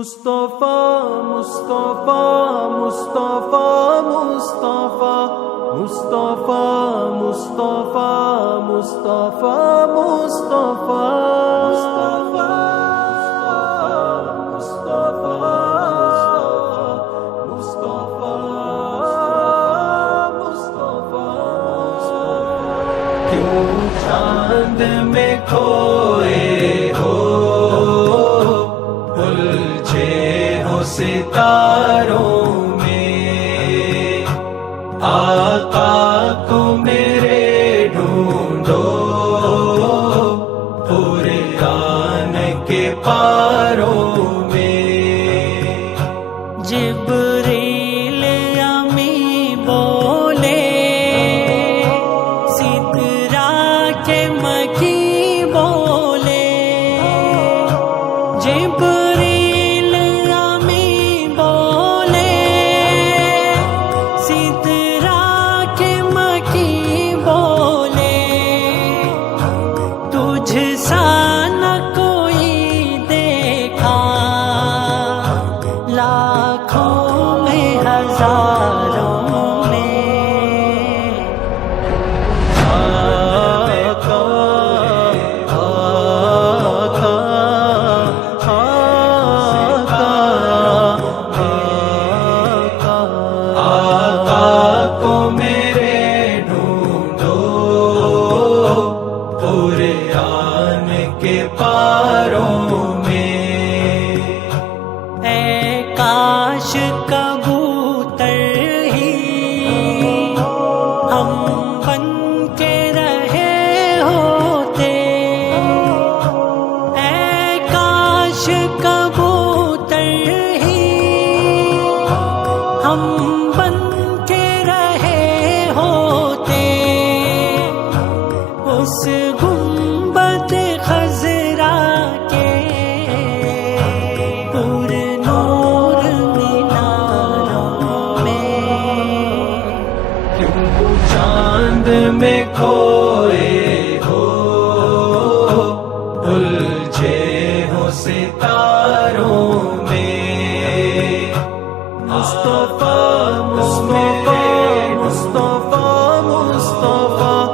مصطفیٰ مصطفیٰ مصطفیٰ مصطفیٰ مصطفیٰ مصطفیٰ مصطفیٰ مصطفیٰ کیوں چاند میں کھوئے ہو الجھے ہو ستاروں میں آقا کو میرے ڈھونڈو پورے آن کے پاروں میں جبریل امی بولے سدرا کے مکی بولے جبریل امی بولے سدرا کے مکی بولے تجھ سا نہ کوئی دیکھا لاکھوں میں ہزاروں میں آقا کو میرے ڈھونڈو پورے آن کے پاروں میں اے کاش کبوتر ہی ہم بن کے رہے ہوتے اے کاش کبوتر ہی ہم بن کے رہے ہوتے اس گنبد خضرا کے پر نور میناروں میں کیوں چاند میں کھوئے ہو الجھے ہو ستاروں میں مصطفیٰ مصطفیٰ مصطفیٰ مصطفیٰ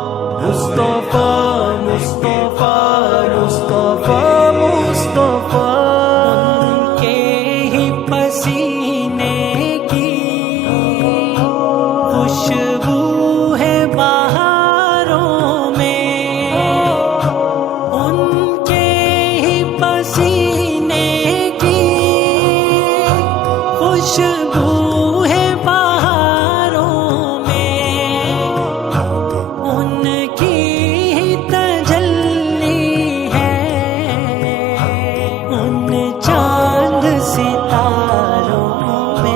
مصطفیٰ مصطفیٰ مصطفیٰ ان کے ہی پسینے کی خوشبو ہے بہاروں میں ان کے ہی پسینے کی خوشبو ہے بہاروں میں ان کی ہی تجلی ہے ان چاند ستاروں میں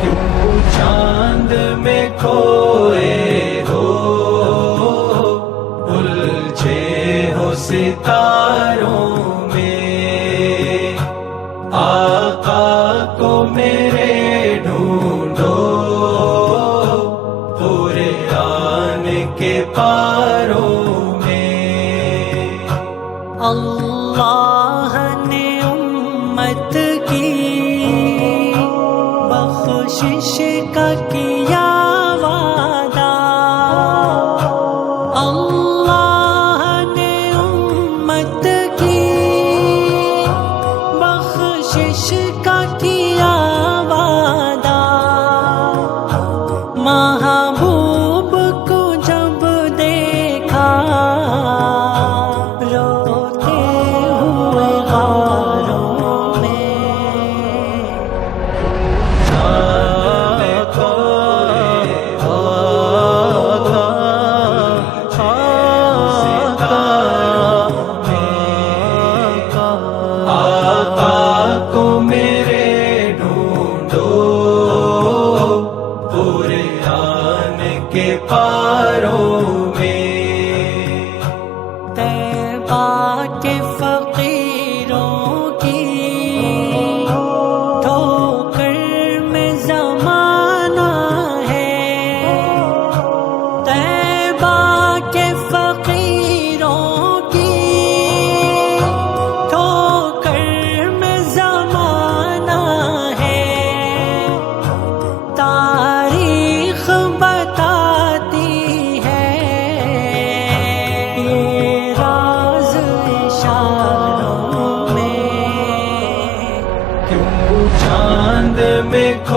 کیوں چاند میں کھوئے ہو الجھے ہو ستاروں میں آقا کو میرے ڈھونڈو پورے آن کے پاروں میں اللہ نے امت کی بخشش کا کیا وعدہ اللہ نے امت کی بخشش کا کیا وعدہ محبوب کو جب دیکھا روتے ہوئے غاروں میں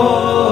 ہو